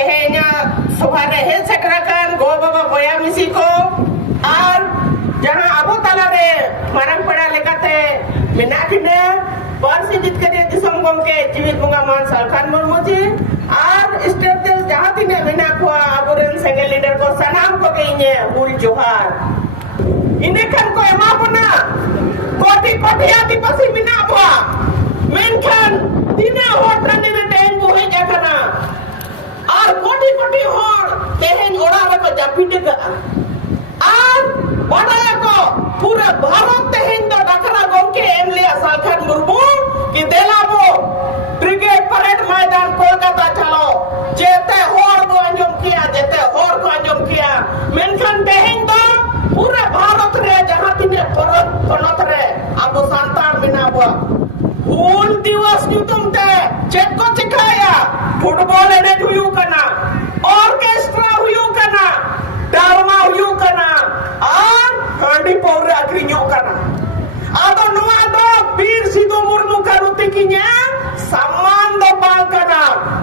tehenya sohare he setrakan go baba boya misi ko ar jaha abo talare marang pada lekate menakine parsi jitkare disam gomke jibit bunga man salkan murmuji ar state del jaha tine menakwa aboren single leader ko sanam ko keinye hul johar ini kan ko emapuna koti adipasi minakwa menkan tina hotan ini den bohe jakana ar koti hor tehen ora ko japide ga ar badaya ko pura bharat tehen do dakara gomke emle salkhan murmu ki delabo brigade parade मैदान कोलकाता चलो जेते हर को अंजम किया मेनखान तehen do pura bharat re jaha tine ponot re abo santar minabwa hul दिवस nyutum te chet ko chikaya football ene huyu kana orchestra huyu kana drama huyu kana ar handi paura akrinyo kana ado noa do bir sido murmu karuti kinya samman do bang kana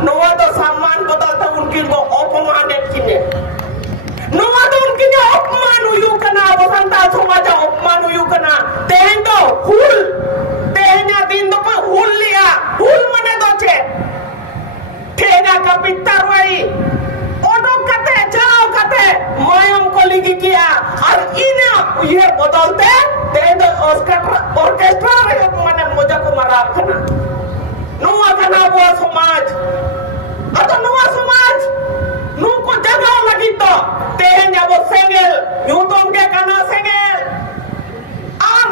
noa do samman badal ta unkin bo opmanet kine noa do unkinya opman huyu kana abo santa somaja opman huyu kana tehen do hul tehnya din do pa hul liya hul mane do che tehnya kapitar wai odok kate jao kate mayam ko ligi kiya ar ina ye bodolte tehen do orchestra re mane moja ko marab kana nuwa kana bo samaj ato nuwa samaj nu ko jagao lagi to tehnya bo sengel nyutom ke kana sengel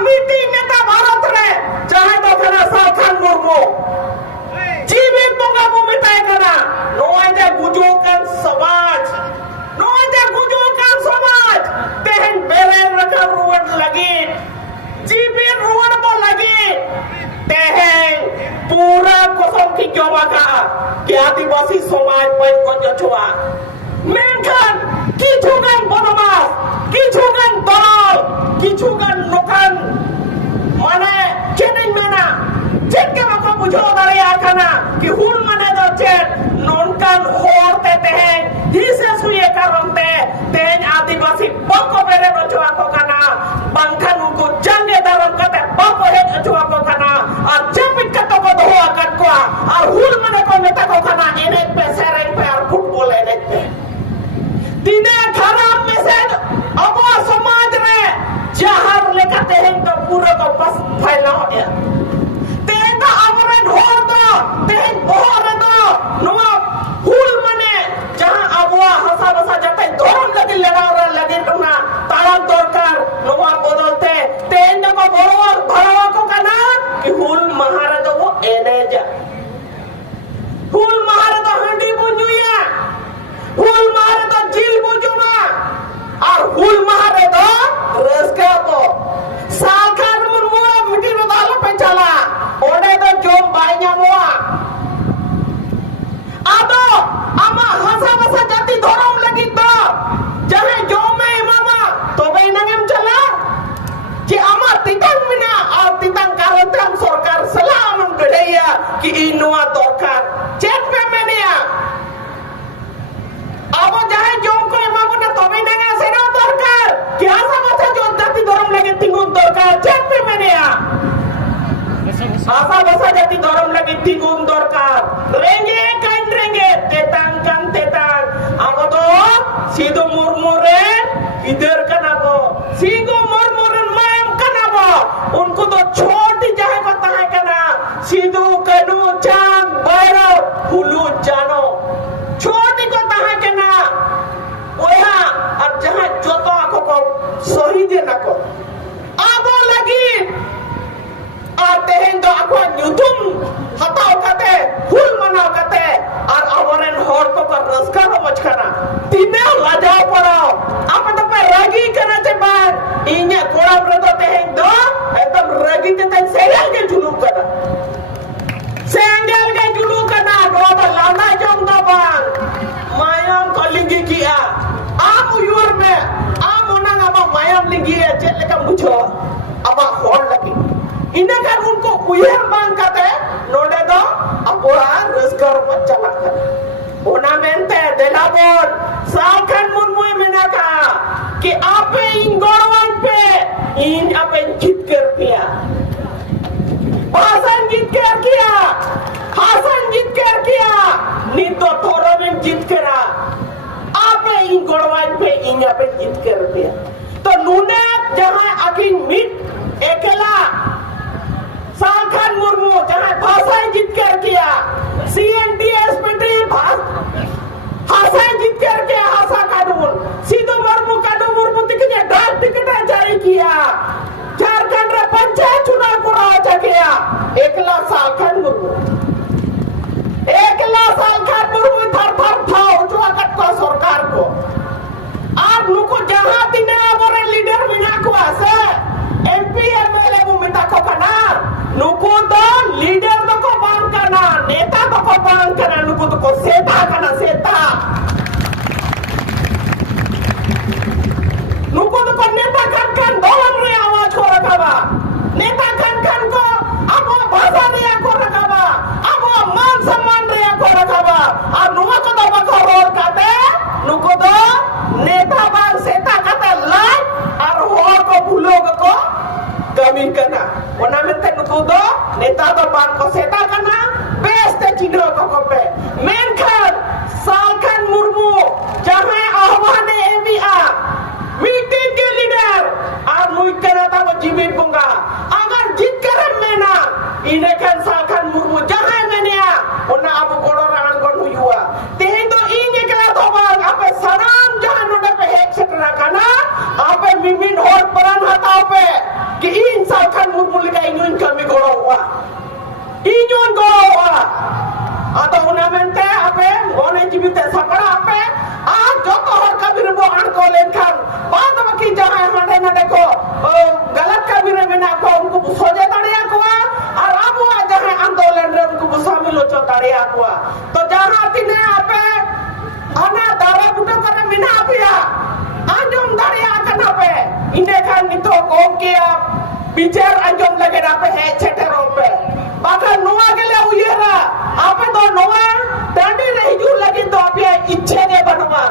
meeting neta bharat re jahe do kana salkhan murmu jibit bunga bu mitai kana noa je gujukan samaj tehen beren raka ruwan lagi jibit ruwan bo lagi tehen pura kosong ki jowa ka ki adibasi samaj pai ko jochwa menkan kichugan bonomas kichugan dolal kichugan nokan mane cheneng mena chetke mako bujho dariya kana ki hul mane do chet nonkan horte tehen hise suye karonte ten adibasi bako bere rochwa ko kana bangkhan unko jange daram kate bako he rochwa ko kana ar chapit kato ko do akat ko ar hul mane ko meta ko kana ene pe sereng pe ar football ene pe tine kharab message abo samaj re jahar leka tehen to pura ko pas phailao ya tehen to amren hor do tehen bohor do noa hul mane jaha abwa hasa basa jate dorom lagi ledara lagi kana taram dorkar noa bodolte tehen ko barawa ko kana ki hul mahara do wo eneja hul mahara do handi bunjuya hul mahara do jil bunjuma ar hul mahara do raska bo salkhan murmu miti rodal pe chala ode do jom bainya moa ado ama hasa basa jati dhorom lagi do jahe jom me mama tobe nangem chala ki ama titang mina ar titang karotam sarkar salam gedaya ki inua dorkar chet pe menia abo jahe jom ko emabu na tobe nanga sena dorkar ki asa basa jom jati dhorom lagi tingun dorkar chet pe menia asa basa jati dhorom lagi tingun dorkar renge tetang abo do sido murmure idher kana bo sigo murmuren mayam kana bo unko to choti jahe ko tahe kana sido kanu chang bairav hulu jano choti ko tahe kana oya ar jahe joto ako ko sohide nako abo lagi ar tehen do ako nyutum hatao kate hul manao kate ar aboren hor ko raska ho machkana tine lajao parao apa to pe ragi kana te ban inya koram redo tehen do ekdam ragi te ten serial ke julu kana do ba lana jong do ban mayam ko lingi kia amu yur me amu nang ama mayam lingi ya chet leka mucho aba hor lagi ina kan unko uyar bang kate node do apura raskar machalak ona mente Delabon, Salkan Murmui Menaka, कि आपे इन गौरवान पे इन आपे जीत कर किया, हासन जीत कर किया, हासन जीत कर किया, नीतो थोड़ा में जीत करा, आपे इन गौरवान पे इन आपे जीत कर किया, तो नूने जहाँ अकिन मिट एकेला सालखान मुर्मू जहाँ भाषा जीत कर किया, CNTS पेटी हासा जीत कर किया, हासा कानून सीधो मुर्मू तिकने डाक टिकट जारी किया, झारखंड रे पंचायत चुनाव को किया, एकला सालखान मुर्मू थर थर था उचवाकट को सरकार को आज नुको जहाँ दिने बोरे लीडर मिना को आसे MP MLA वो मिटा को कना नुको तो लीडर तो को बांध करना नेता तो को बांध करना नुको तो को सेता करना सेता नुको तो को नेता kan dolan रे आवाज को रखा नेता kan को अब भाषा रे को रखा अब मान सम्मान रे को रखा और नुको तो बको रोड काटे नुको तो नेता बांध सेता काटे लाई और हो को भूलो को कमी करना वना मेंते नुको दो नेता दो बान को सेता करना बेस्ते चिन्ह को पे मेनखान सालखान मुर्मू जहाँ आह्वान एमिया मीटिंग के लीडर और मुझ करना था वो जीवित बुंगा अगर जीत कर मैंना इन्हें खान सालखान मुर्मू जहाँ मैंने आ उन्हें अब कोड़ो रान को नहीं हुआ तेरे तो इन्हें कला तो बाग आपे सराम जहाँ नोटे पे एक सेकंड करना आपे मिमिन होट परन हटाओ पे कि इन सालखान मुर्मू लिखा इन्होंने कमी गोड़ा हुआ atau unamente ape one jibite sakara ape joto hor kabir bo an ko lenkan baad baki jahan hande nade ko galat kabir mena ko unko soje tadiya ko ar abu jahan andolan re unko samil ho tadiya ko to jahan tine ape ana dara buto kore mina apia anjum tadiya kan ape inde kan nito ko kia bicar anjum lage ape he chetero pe bahkan noa gele uyera ape to noa tandi re hiju lagi to ape ichhe ge banwa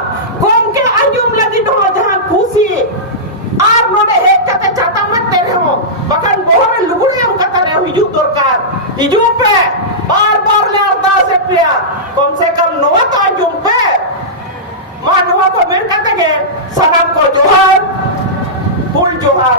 kom ke anjum lagi to jahan khushi ar node he kate chata mat tere ho bahkan bohore lugure am kata re hiju dorkar hiju pe bar le ardas epya kom se kam noa to anjum pe ma noa ko men kate ge salam ko johar full johar